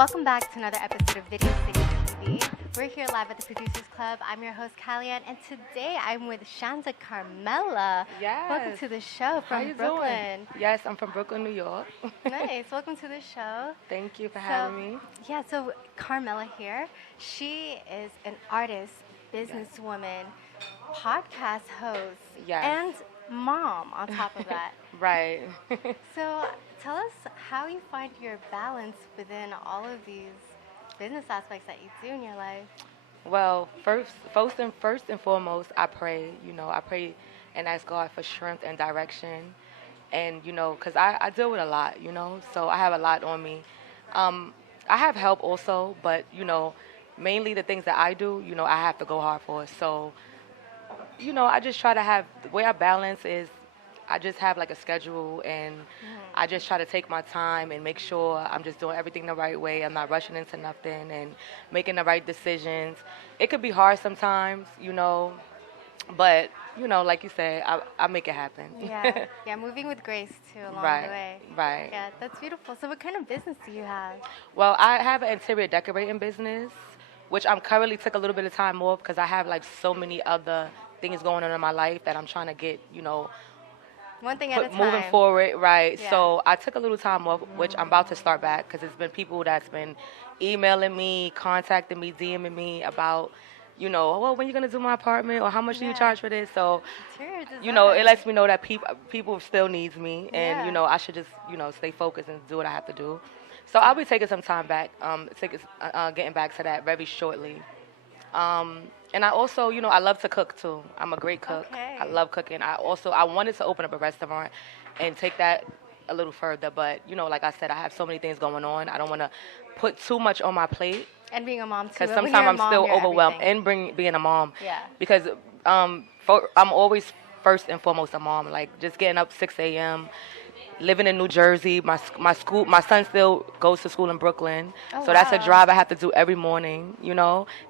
Welcome back to another episode of Video City TV. We're here live at the Producers Club. I'm your host, Callian, and today I'm with Shanda Carmella. Yes. Welcome to the show from How you Brooklyn. doing? Yes, I'm from Brooklyn, New York. Nice. Welcome to the show. Thank you for having me. Yeah, so Carmella here. She is an artist, businesswoman, podcast host, Yes. and mom on top of that. Right. So tell us how you find your balance within all of these business aspects that you do in your life. Well, first and foremost, I pray. I pray and ask God for strength and direction, and because I deal with a lot. So I have a lot on me. I have help also, but mainly the things that I do, I have to go hard for. So I just try to have the way I balance is I just have like a schedule and I just try to take my time and make sure I'm just doing everything the right way. I'm not rushing into nothing and making the right decisions. It could be hard sometimes, but like you said, I make it happen. Yeah, moving with grace too along Right, the way. right. Yeah, that's beautiful. So what kind of business do you have? Well, I have an interior decorating business, which I'm currently took a little bit of time off because I have like so many other things going on in my life that I'm trying to get, One thing at a time. moving forward, right? Yeah. So I took a little time off, which I'm about to start back because it's been people that's been emailing me, contacting me, DMing me about, well, when you gonna do my apartment or how much do you Yeah. charge for this? So, Interior it design. lets me know that people still needs me, and Yeah. I should just stay focused and do what I have to do. So I'll be taking some time back, getting back to that very shortly. And I also, I love to cook too. I'm a great cook. Okay. I love cooking. I wanted to open up a restaurant and take that a little further, but like I said, I have so many things going on. I don't want to put too much on my plate And being a mom too. because When sometimes you're a I'm mom, still you're overwhelmed everything. and being a mom. Yeah. Because I'm always first and foremost a mom. Like just getting up 6 a.m. Living in New Jersey, my son still goes to school in Brooklyn, Oh, so that's a wow. drive I have to do every morning.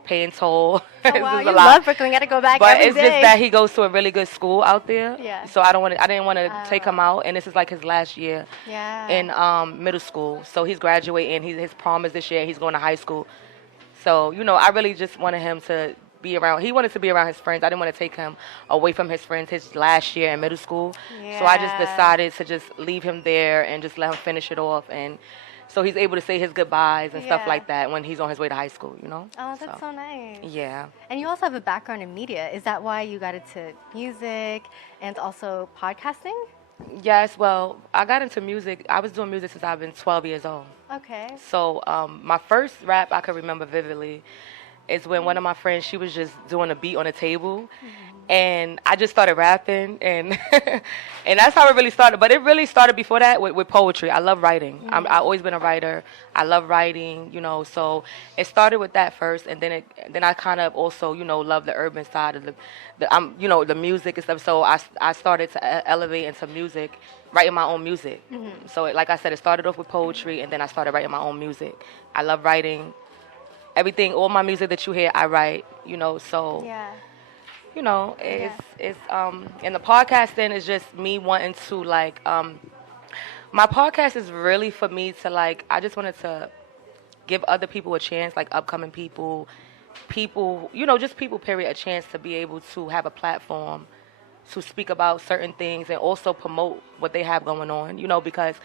Paying toll. Oh, This wow, is you a lot. love Brooklyn. You got to go back But every it's day. just that he goes to a really good school out there. Yeah. So I didn't want to take him out, and this is like his last year Yeah. in middle school. So he's graduating. His prom is this year. He's going to high school. So I really just wanted him to be around. He wanted to be around his friends. I didn't want to take him away from his friends his last year in middle school. So I just Yeah. decided to just leave him there and just let him finish it off, and so he's able to say his goodbyes and stuff Yeah. like that when he's on his way to high school. Oh, that's so nice. Yeah. And you also have a background in media. Is that why you got into music and also podcasting? Yes, well, I got into music. I was doing music since I've been 12 years old. Okay. So my first rap I could remember vividly is when one of my friends, she was just doing a beat on the table, and I just started rapping, and and that's how it really started. But it really started before that with poetry. I love writing. I've always been a writer. I love writing, so it started with that first, and then I kind of also, love the urban side of the music and stuff. So I started to elevate into music, writing my own music. So like I said, it started off with poetry, and then I started writing my own music. I love writing. Everything, all my music that you hear, I write, so, Yeah. it's and the podcasting is just me wanting to, like, my podcast is really for me to, like, I just wanted to give other people a chance, like upcoming people, just people, period, a chance to be able to have a platform to speak about certain things and also promote what they have going on, because,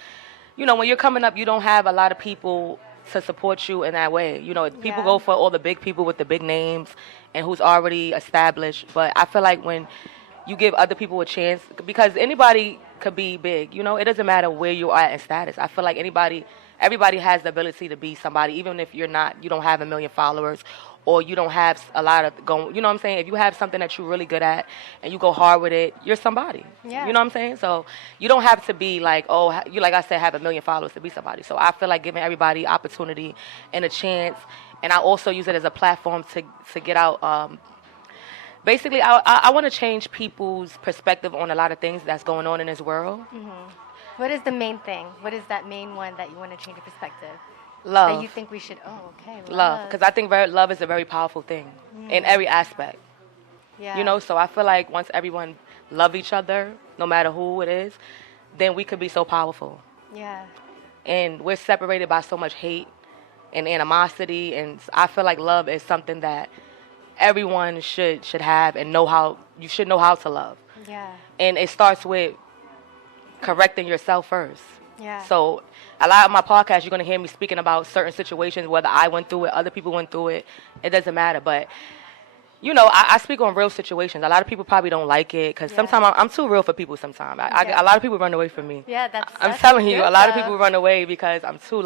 when you're coming up, you don't have a lot of people to support you in that way. People Yeah. go for all the big people with the big names and who's already established. But I feel like when you give other people a chance, because anybody could be big, it doesn't matter where you are in status. I feel like everybody has the ability to be somebody, even if you don't have a million followers or you don't have a lot of going, you know what I'm saying? If you have something that you're really good at and you go hard with it, you're somebody. Yeah. You know what I'm saying? So you don't have to be like, oh, you, like I said, have a million followers to be somebody. So I feel like giving everybody opportunity and a chance, and I also use it as a platform to get out. Basically, I want to change people's perspective on a lot of things that's going on in this world. What is the main thing? What is that main one that you want to change your perspective? Love. That you think we should, okay, Love, because I think love is a very powerful thing in every aspect. Yeah. So I feel like once everyone love each other, no matter who it is, then we could be so powerful. Yeah. And we're separated by so much hate and animosity. And I feel like love is something that everyone should have and know how. You should know how to love. Yeah. And it starts with correcting yourself first. Yeah. So a lot of my podcasts, you're going to hear me speaking about certain situations, whether I went through it, other people went through it. It doesn't matter. But, you know, I speak on real situations. A lot of people probably don't like it because sometimes I'm too real for people sometimes. A lot of people run away from me. Yeah, I'm telling you, good, a lot of though. people run away because I'm too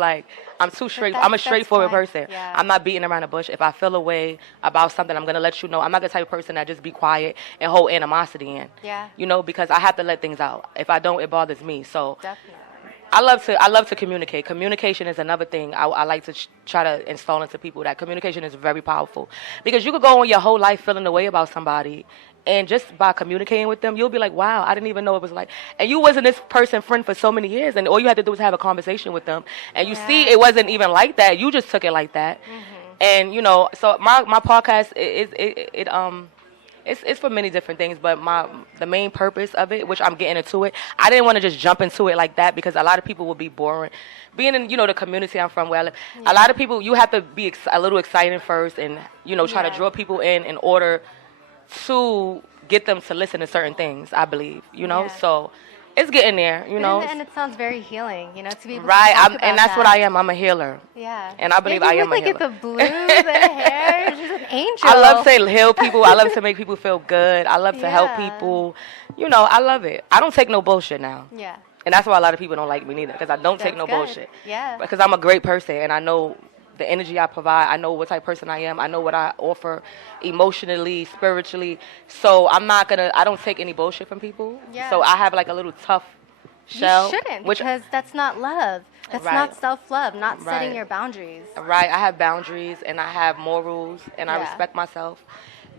straight. I'm a That's straightforward fine. person. Yeah. I'm not beating around the bush. If I feel a way about something, I'm going to let you know. I'm not the type of person that just be quiet and hold animosity in. Yeah. You know, because I have to let things out. If I don't, it bothers me. So Definitely. I love to communicate. Communication is another thing I like to try to install into people. That communication is very powerful because you could go on your whole life feeling the way about somebody, and just by communicating with them, you'll be like, wow, I didn't even know it was like. And you wasn't this person friend for so many years, and all you had to do was have a conversation with them, and you see it wasn't even like that. You just took it like that, and you know. So my podcast it's for many different things, but the main purpose of it, which I'm getting into it, I didn't want to just jump into it like that because a lot of people would be boring. Being in, you know, the community I'm from, where I live, a lot of people, you have to be a little exciting first and, you know, try to draw people in order to get them to listen to certain things, I believe, you know? Yeah. So it's getting there, you know? And it sounds very healing, you know, to be able Right, to talk about and that's that. what I am. I'm a healer. Yeah. And I believe you I am look a like healer. the blue, the hair, she's an angel. I love to heal people. I love to make people feel good. I love to help Yeah. people. You know, I love it. I don't take no bullshit now. Yeah. And that's why a lot of people don't like me neither, because I don't take no That's good. bullshit. Yeah. Because I'm a great person, and I know the energy I provide. I know what type of person I am. I know what I offer emotionally, spiritually. So I don't take any bullshit from people. Yeah. So I have like a little tough shell. You shouldn't, which, because that's not love. That's Right. not self-love, not setting Right. your boundaries. Right, I have boundaries and I have morals and I Yeah. respect myself.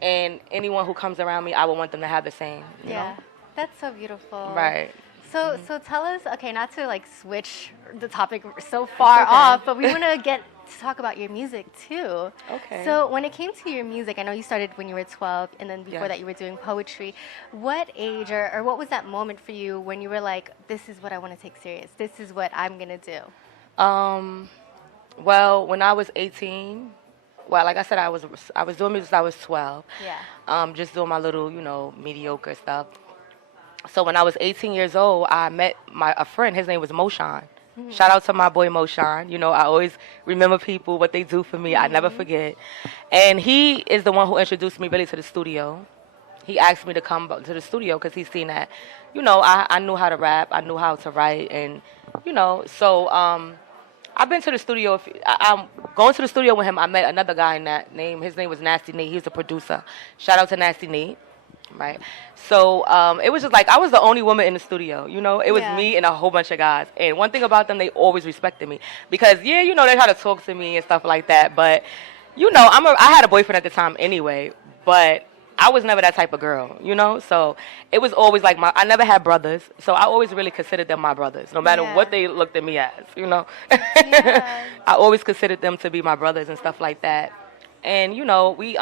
And anyone who comes around me, I would want them to have the same. You Yeah. know? That's so beautiful. Right. So tell us, okay, not to like switch the topic so far okay. off, but we want to get to talk about your music too. Okay. So when it came to your music, I know you started when you were 12, and then before Yes. that you were doing poetry. What age or what was that moment for you when you were like, this is what I want to take serious. This is what I'm gonna do. Well, when I was 18, well, like I said, I was doing music since I was 12. Yeah. Just doing my little, you know, mediocre stuff. So when I was 18 years old, I met a friend. His name was Moshan. Shout out to my boy Moshan. You know, I always remember people, what they do for me. I never forget. And he is the one who introduced me really to the studio. He asked me to come to the studio because he's seen that, you know, I knew how to rap. I knew how to write. And, you know, so I've been to the studio. I'm going to the studio with him. I met another guy in that name. His name was Nasty Nate. He's a producer. Shout out to Nasty Nate. Right. So it was just like I was the only woman in the studio. You know, it was Yeah. me and a whole bunch of guys. And one thing about them, they always respected me because, yeah, you know, they try to talk to me and stuff like that. But, you know, I had a boyfriend at the time anyway, but I was never that type of girl, you know? So it was always like I never had brothers. So I always really considered them my brothers, no matter Yeah. what they looked at me as, you know? Yeah. I always considered them to be my brothers and stuff like that. And, you know, we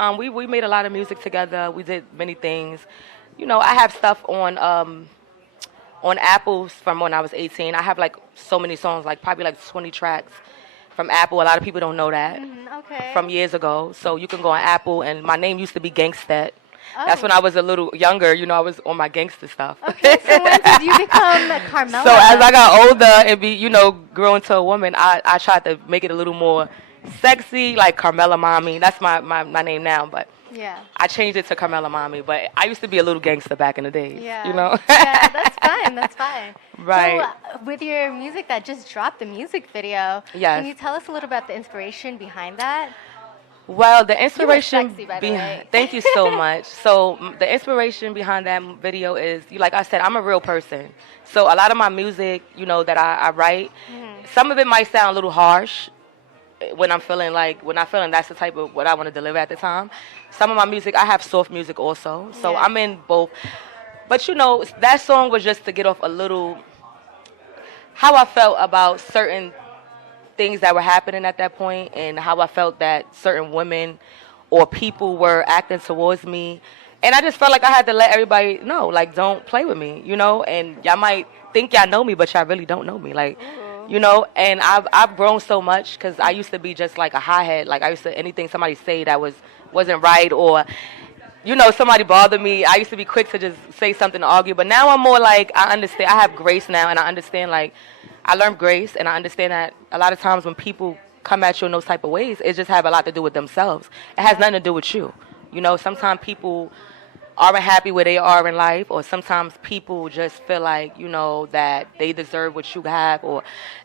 made a lot of music together. We did many things. You know, I have stuff on Apple from when I was 18. I have like so many songs, like probably like 20 tracks from Apple. A lot of people don't know that. Okay. From years ago. So you can go on Apple, and my name used to be Gangstat. That's Oh. when I was a little younger. You know, I was on my gangster stuff. Okay, so when did you become Carmella? So as I got older and grew into a woman, I tried to make it a little more sexy, like Carmella Mommy. That's my name now, but Yeah. I changed it to Carmella Mommy. But I used to be a little gangster back in the days. Yeah. You know? Yeah, that's fine. That's fine. Right. So with your music that just dropped, the music video, Yes. can you tell us a little about the inspiration behind that? Well, the inspiration. sexy, by the way. Thank you so much. So the inspiration behind that video is, like I said, I'm a real person. So a lot of my music, you know, that I write, some of it might sound a little harsh when I'm feeling that's the type of what I want to deliver at the time. Some of my music, I have soft music also. So Yeah. I'm in both. But, you know, that song was just to get off a little how I felt about certain things that were happening at that point and how I felt that certain women or people were acting towards me. And I just felt like I had to let everybody know, like, don't play with me, you know? And y'all might think y'all know me, but y'all really don't know me. Like, you know. And I've grown so much because I used to be just like a hothead. Like I used to anything somebody say that wasn't right, or you know, somebody bothered me, I used to be quick to just say something to argue. But now I'm more like, I understand. I have grace now, and I understand, like, I learned grace, and I understand that a lot of times when people come at you in those type of ways, it just have a lot to do with themselves. It has nothing to do with you. You know, sometimes people aren't happy where they are in life, or sometimes people just feel like, you know, that they deserve what you have,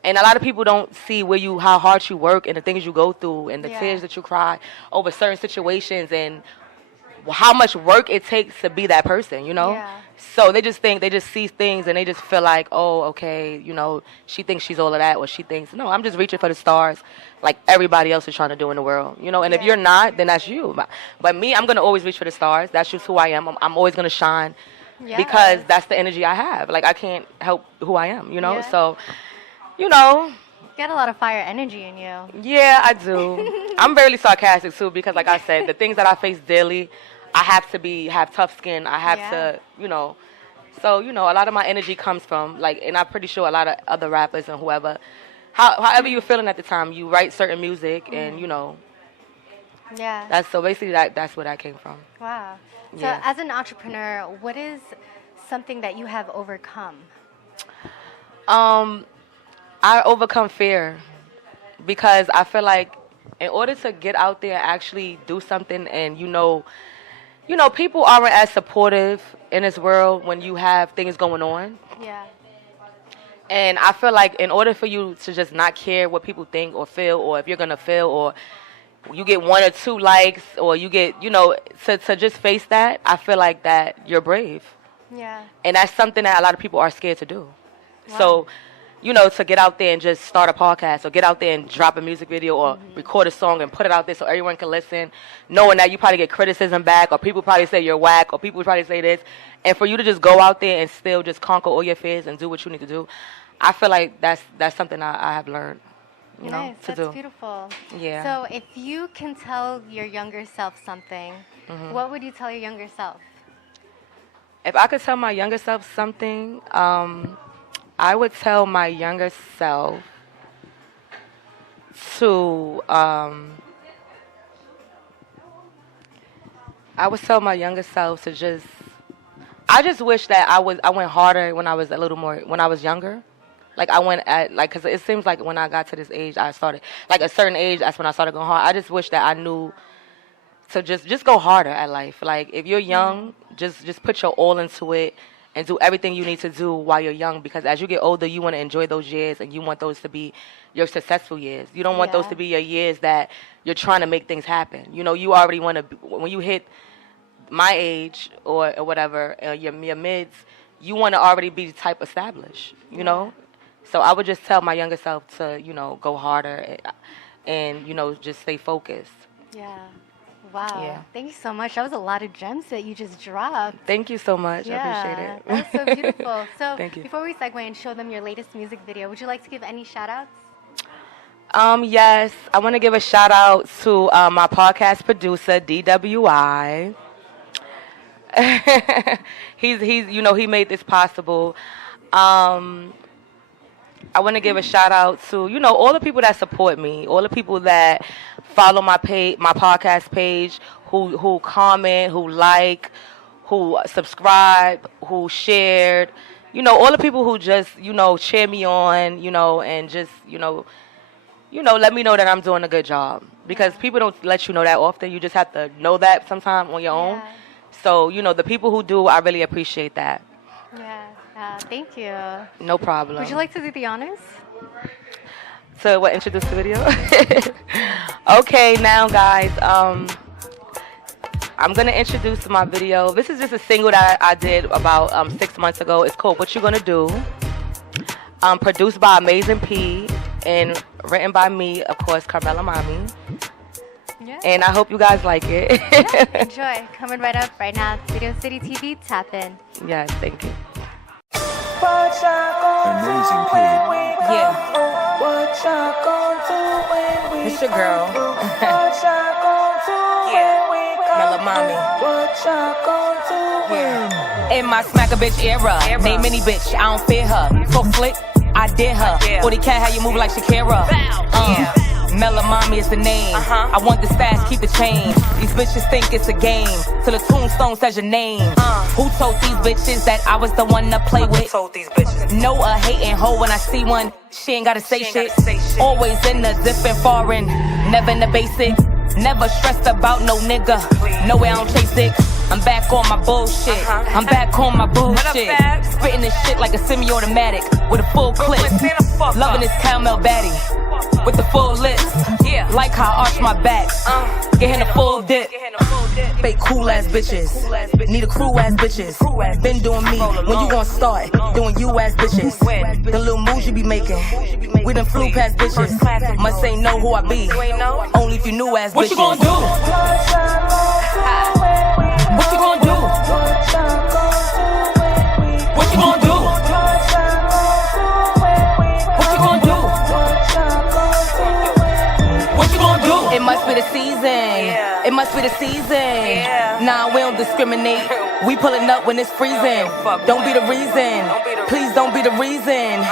and a lot of people don't see how hard you work and the things you go through and the tears that you cry over certain situations and how much work it takes to be that person, you know? Yeah. So they just see things and they just feel like, oh, okay, you know, she thinks she's all of that, or she thinks, no, I'm just reaching for the stars like everybody else is trying to do in the world, you know? And if you're not, then that's you. But me, I'm going to always reach for the stars. That's just who I am. I'm always going to shine because that's the energy I have. Like, I can't help who I am, you know? So, you know. You got a lot of fire energy in you. Yeah, I do. I'm very sarcastic, too, because, like I said, the things that I face daily, I have to have tough skin. I have to, you know. So, you know, a lot of my energy comes from, like, and I'm pretty sure a lot of other rappers and whoever, however you're feeling at the time, you write certain music and, you know. Yeah. That's where that came from. Wow. So as an entrepreneur, what is something that you have overcome? I overcome fear because I feel like in order to get out there and actually do something, and you know, people aren't as supportive in this world when you have things going on. Yeah. And I feel like in order for you to just not care what people think or feel, or if you're going to fail, or you get 1 or 2 likes, or you get, you know, to just face that, I feel like that you're brave. Yeah. And that's something that a lot of people are scared to do. Wow. So, you know, to get out there and just start a podcast, or get out there and drop a music video, or record a song and put it out there so everyone can listen, knowing that you probably get criticism back, or people probably say you're whack, or people probably say this, and for you to just go out there and still just conquer all your fears and do what you need to do, I feel like that's something I have learned, you know, to do. That's beautiful. Yeah. So if you can tell your younger self something, what would you tell your younger self? If I could tell my younger self something, I would tell my younger self to just I just wish that I went harder when I was when I was younger. Like I went at cuz it seems like when I got to this age I started like a certain age, that's when I started going hard. I just wish that I knew to just go harder at life. Like if you're young, just put your all into it and do everything you need to do while you're young, because as you get older, you want to enjoy those years and you want those to be your successful years. You don't want those to be your years that you're trying to make things happen. You know, you already want to, when you hit my age or whatever, your mids, you want to already be type established, you know? So I would just tell my younger self to, you know, go harder and you know, just stay focused. Yeah. Wow. Yeah. Thank you so much. That was a lot of gems that you just dropped. Thank you so much. I appreciate it. That's so beautiful. So Thank you. Before we segue and show them your latest music video, would you like to give any shout outs? Yes, I want to give a shout out to my podcast producer, DWI. he's you know, he made this possible. I want to give a shout out to, you know, all the people that support me, all the people that follow my podcast page, who comment, who like, who subscribe, who shared, you know, all the people who just, you know, cheer me on, you know, and just, you know, let me know that I'm doing a good job, because people don't let you know that often. You just have to know that sometime on your own. So, you know, the people who do, I really appreciate that. Yeah. Thank you. No problem. Would you like to do the honors? So what, introduce the video? Okay, now guys, I'm going to introduce my video. This is just a single that I did about 6 months ago. It's called What You Gonna Do. Produced by Amazing P and written by me, of course, Carmella Mommy. Yeah. And I hope you guys like it. Yeah, enjoy. Coming right up right now. Video City TV, tap in. Yes, thank you. Amazing P. Yeah. It's your girl. Yeah. Mella Mommy. Yeah. In my smack a bitch era. Name any bitch, I don't fear her. Full flick. I I dare her. 40 cat, how you move like Shakira. Mella Mommy is the name. I want this fast, keep the change. These bitches think it's a game, till the tombstone says your name. Who told these bitches that I was the one to play with? Who told these bitches? Know a hating hoe when I see one. She ain't gotta say shit. Always in the different foreign, never in the basic. Never stressed about no nigga. No way I don't chase it. I'm back on my bullshit. I'm back on my bullshit. Spitting this shit like a semi-automatic with a full clip. Loving this Carmella baddie with the full lips. Like how I arch my back. Getting a full dip. Fake cool ass bitches. Need a crew ass bitches. Been doing me. When you gon' start doing you ass bitches? The little moves you be making. We done flew past bitches. Must ain't know who I be. Only if you knew ass bitches. What you gon' do? What you gon' do? What you gon' do? What you gon' do? What you gon' do? It must be the season. It must be the season. Nah, we don't discriminate. We pulling up when it's freezing. Don't be the reason. Please don't be the reason.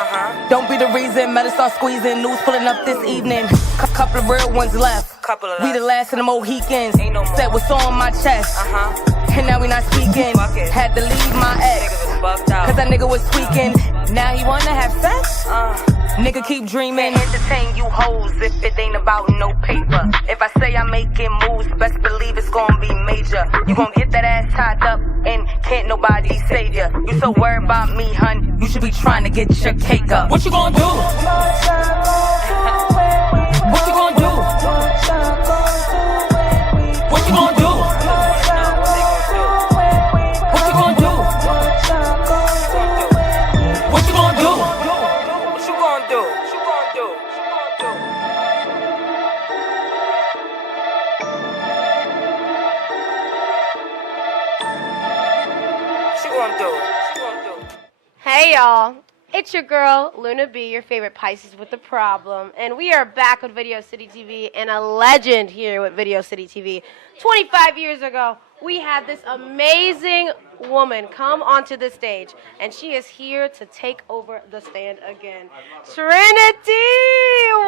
Don't be the reason. Better start squeezing. News pulling up this evening. Couple of real ones left. We the last of the Mohicans. Said what's on my chest. And now we not speaking. Had to leave my ex. Cause that nigga was tweaking. Now he wanna have sex? Nigga keep dreaming. Can't entertain you hoes if it ain't about no paper. If I say I'm making moves, best believe it's gonna be major. You gon' get that ass tied up and can't nobody save ya. You so worried about me, hun, you should be trying to get your cake up. What you gonna do? What you gonna do? What you gonna do? What you gonna do? What you gonna do? What you gonna do? What you gonna do? What you gonna do? What you gonna do? Hey y'all, it's your girl Luna B, your favorite Pisces with a problem, and we are back with Video City TV and a legend here with Video City TV. 25 years ago, we had this amazing woman come onto the stage, and she is here to take over the stand again. Trinity,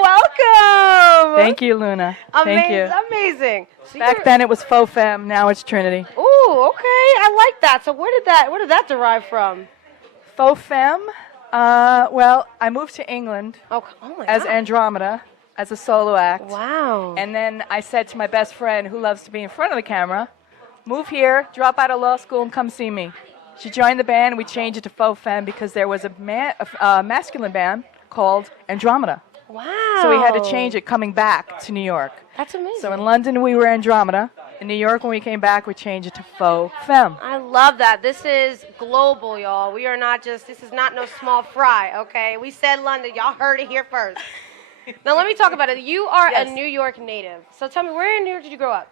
welcome. Thank you, Luna. Thank you. Amazing. So Back then it was Faux Femme, now it's Trinity. Ooh, okay, I like that. So where did that derive from? Faux Femme, well, I moved to England Oh my as God. Andromeda, as a solo act. Wow. And then I said to my best friend, who loves to be in front of the camera, move here, drop out of law school, and come see me. She joined the band. We changed it to Faux Femme because there was a masculine band called Andromeda. Wow. So we had to change it coming back to New York. That's amazing. So in London, we were Andromeda. In New York, when we came back, we changed it to Faux Femme. I love that. This is global, y'all. We are not just, this is not no small fry, okay? We said London. Y'all heard it here first. Now, let me talk about it. You are a New York native. So tell me, where in New York did you grow up?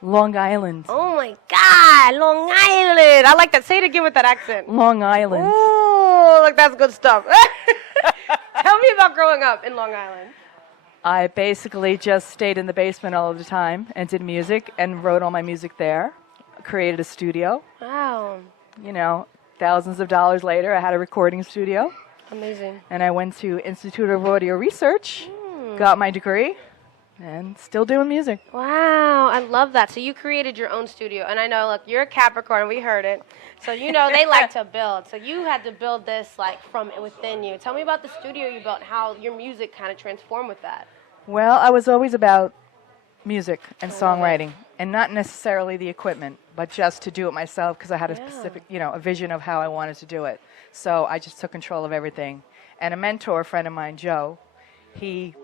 Long Island. Oh, my God. Long Island. I like that. Say it again with that accent. Long Island. Ooh, like that's good stuff. Tell me about growing up in Long Island. I basically just stayed in the basement all of the time and did music and wrote all my music there. Created a studio. Wow. You know, thousands of dollars later, I had a recording studio. Amazing. And I went to Institute of Audio Research, got my degree, and still doing music. Wow, I love that. So you created your own studio. And I know, look, you're a Capricorn. We heard it. So you know they like to build. So you had to build this like from within you. Tell me about the studio you built and how your music kind of transformed with that. Well, I was always about music and songwriting, and not necessarily the equipment, but just to do it myself because I had a specific, a vision of how I wanted to do it. So I just took control of everything. And a mentor, a friend of mine, Joe, he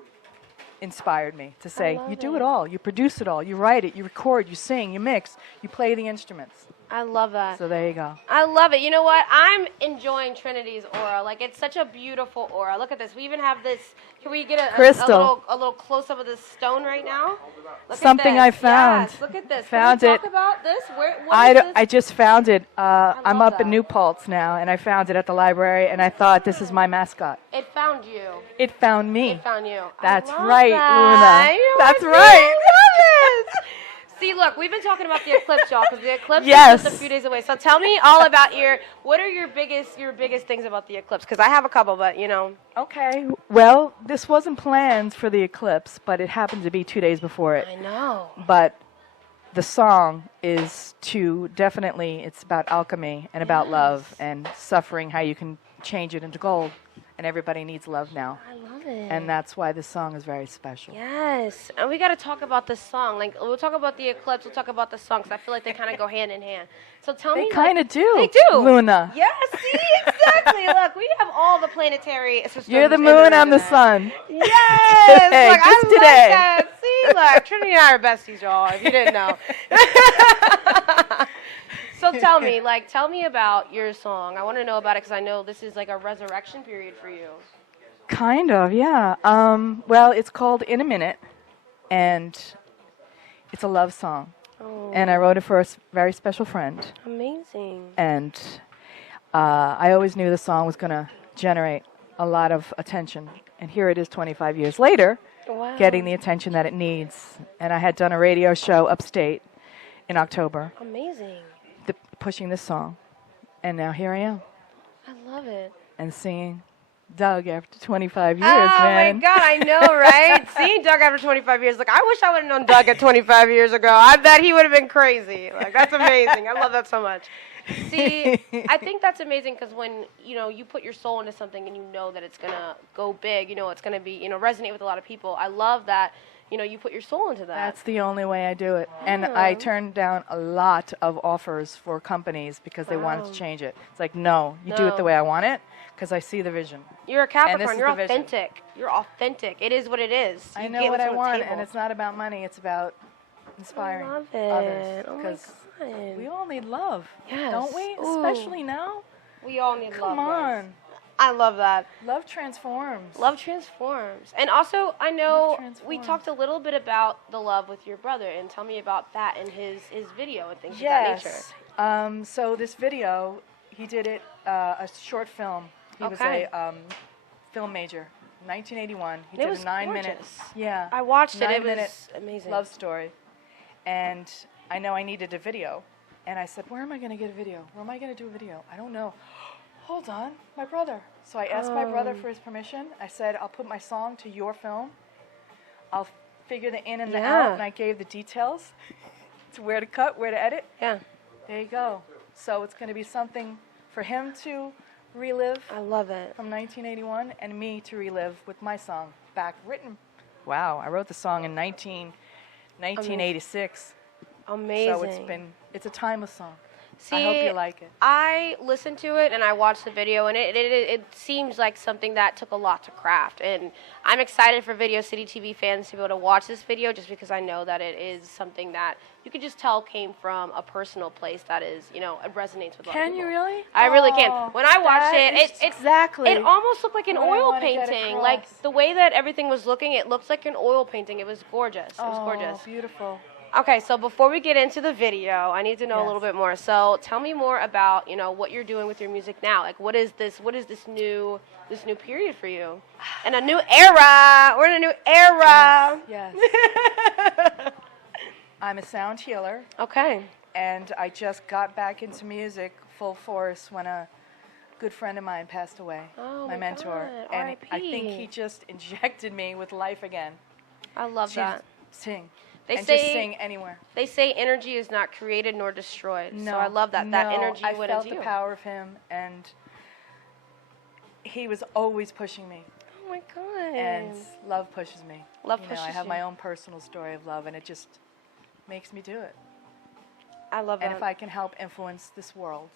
inspired me to say, you do it all. You produce it all. You write it. You record. You sing. You mix. You play the instruments. I love that. So there you go. I love it. You know what? I'm enjoying Trinity's aura. Like, it's such a beautiful aura. Look at this. We even have this. Can we get a little close-up of this stone right now? Look Something at this. I found. Yes, look at this. Found Can we it. talk about this? What is this? I just found it. I'm love up in that. New Paltz now, and I found it at the library, and I thought, this is my mascot. It found you. It found me. It found you. That's I love right, that. Luna. That's right. I love this. See, look, we've been talking about the eclipse, y'all, because the eclipse Yes. is just a few days away. So tell me all about what are your biggest things about the eclipse? Because I have a couple, but you know. Okay. Well, this wasn't planned for the eclipse, but it happened to be 2 days before it. I know. But the song is it's about alchemy and about love and suffering, how you can change it into gold. And everybody needs love now. I love it. And that's why this song is very special. Yes, and we got to talk about the song. Like, we'll talk about the eclipse, we'll talk about the song, because I feel like they kind of go hand in hand. So tell me. They kind of do. They do. Luna. Yeah, see, exactly. Look, we have all the planetary systems. You're the in moon, room I'm the tonight. sun. Yes. Today, Look, just I today. like that. See, look, Trinity and I are besties, y'all, if you didn't know. So tell me about your song. I want to know about it because I know this is like a resurrection period for you. Kind of, yeah. Well, it's called In a Minute, and it's a love song. Oh, And I wrote it for a very special friend. amazing. And I always knew the song was going to generate a lot of attention. And here it is 25 years later, Wow. getting the attention that it needs. And I had done a radio show upstate in October, Amazing. pushing this song. And now here I am, I love it. and singing Doug after 25 years, Oh man. my God, I know, right? Seeing Doug after 25 years, like I wish I would have known Doug at 25 years ago. I bet he would have been crazy. Like that's amazing. I love that so much. See, I think that's amazing because when you put your soul into something and you know that it's gonna go big, it's gonna be resonate with a lot of people. I love that. You put your soul into that. That's the only way I do it. And I turned down a lot of offers for companies because they wanted to change it. It's like, no, you do it the way I want it because I see the vision. You're a And this Capricorn. is You're the vision. authentic. You're authentic. It is what it is. I You know get what what's I on the want, table. and it's not about money. It's about inspiring I love others. it. Oh my Because God. we all need love, Yes. don't we? Ooh. Especially now. We all need love. Come guys. on. I love that. Love transforms. Love transforms. And also, I know Love we transforms. talked a little bit about the love with your brother, and tell me about that and his video and things of Yes. that nature. So this video, he did it, a short film. He was a film major. 1981. He And it did was a 9-minute. gorgeous. Yeah. I watched it. It 9-minute was amazing. love story. And I know I needed a video. And I said, where am I going to get a video? Where am I going to do a video? I don't know. Hold on, my brother. So I asked my brother for his permission. I said, I'll put my song to your film. I'll figure the in and the Yeah. out. And I gave the details to where to cut, where to edit. Yeah. There you go. So it's going to be something for him to relive I love it. from 1981 and me to relive with my song back written. Wow, I wrote the song in 1986. Amazing. So it's a timeless song. See, I hope you like it. I listened to it and I watched the video, and it seems like something that took a lot to craft. And I'm excited for Video City TV fans to be able to watch this video, just because I know that it is something that you can just tell came from a personal place that is, it resonates with a lot of Can people. you really? I really Oh, can. When I watched that it, is exactly it almost looked like an what I oil wanna get painting. across. Like the way that everything was looking, it looked like an oil painting. It was gorgeous. It was gorgeous. Beautiful. Okay, so before we get into the video, I need to know a Yes. little bit more. So tell me more about, what you're doing with your music now. Like, what is this new period for you? And a new era. We're in a new era. Yes. I'm a sound healer, Okay. and I just got back into music full force when a good friend of mine passed away, Oh, my mentor. God. And I R.I.P.. think he just injected me with life again. I love that. Sing. They and say just sing anywhere. They say energy is not created nor destroyed. No, So I love that. That no, energy I went felt into the you. power of him, and he was always pushing me. Oh my God. And love pushes me. Love I pushes have you. my own personal story of love, and it just makes me do it. I love that. And if I can help influence this world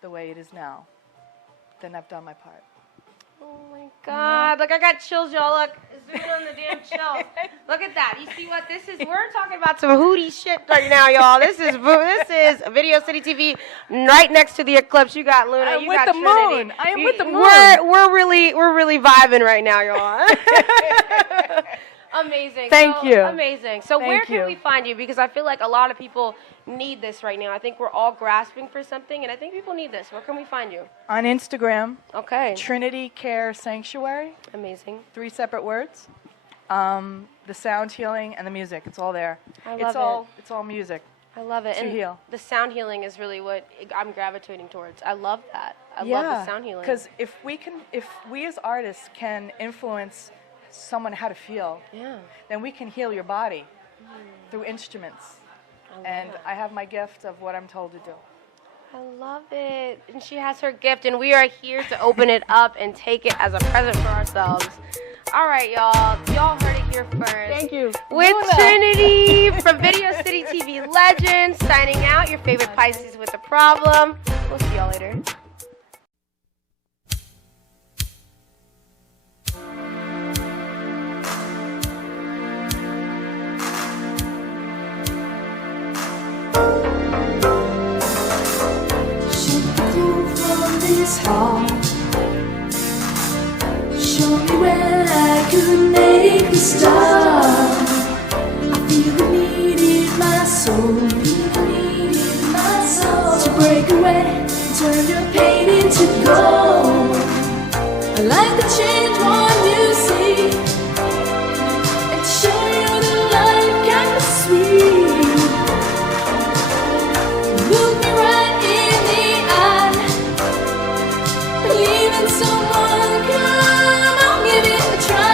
the way it is now, then I've done my part. Oh my God! Look, I got chills, y'all. Look, zoom in on the damn chills. Look at that. You see what this is? We're talking about some hootie shit right now, y'all. This is Video City TV, right next to the eclipse. You got Luna. I'm you with got the Trinity. moon. I am with the moon. We're really vibing right now, y'all. Amazing. Thank you. Amazing. So where Thank can you. we find you? Because I feel like a lot of people need this right now. I think we're all grasping for something, and I think people need this. Where can we find you? On Instagram, Okay. Trinity Care Sanctuary, Amazing. 3 separate words. the sound healing, and the music. It's all there. I love It's all music. I love it. To And heal. the sound healing is really what I'm gravitating towards. I love that. I love the sound healing. Because if we as artists can influence someone how to feel, then we can heal your body through instruments. And I have my gift of what I'm told to do. I love it. And she has her gift, and we are here to open it up and take it as a present for ourselves. All right, y'all. Y'all heard it here first. Thank you. With Trinity from Video City TV Legends, signing out. Your favorite Pisces with a problem. We'll see y'all later. Heart. Show me where I could make a start. I feel the need in my soul, to break away, turn your pain into gold. I like the change one you see, and to show you that life can be sweet. Look me right in the eye. Believe in someone, come on, give it a try.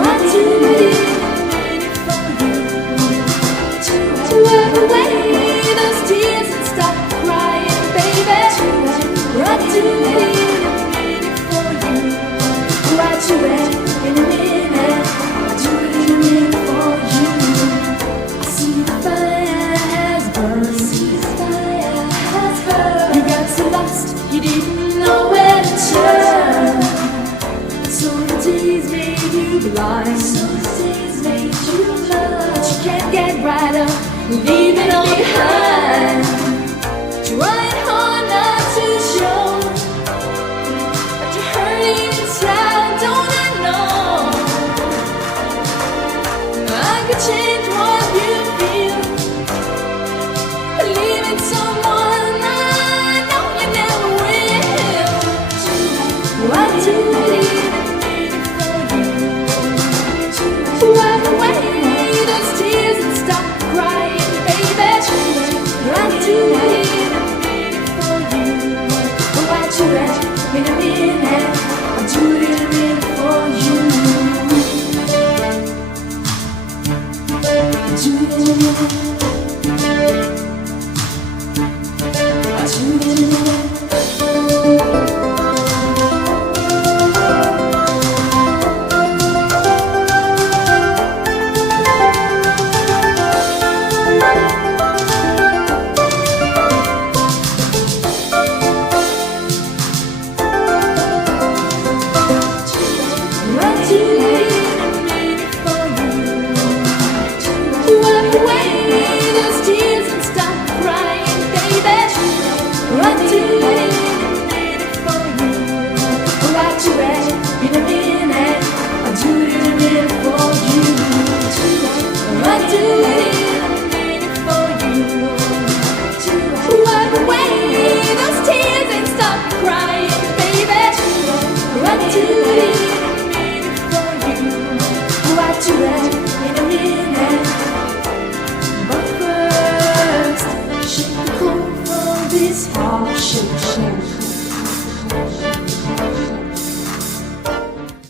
I do it for you. To wipe away those tears and stop crying, baby. I do it for you. I do it in a minute. I do it in a minute for you. I see the fire has burned. You got so lost, you didn't know where to turn. So the days made you blind. But you can't get right up, leave it all behind.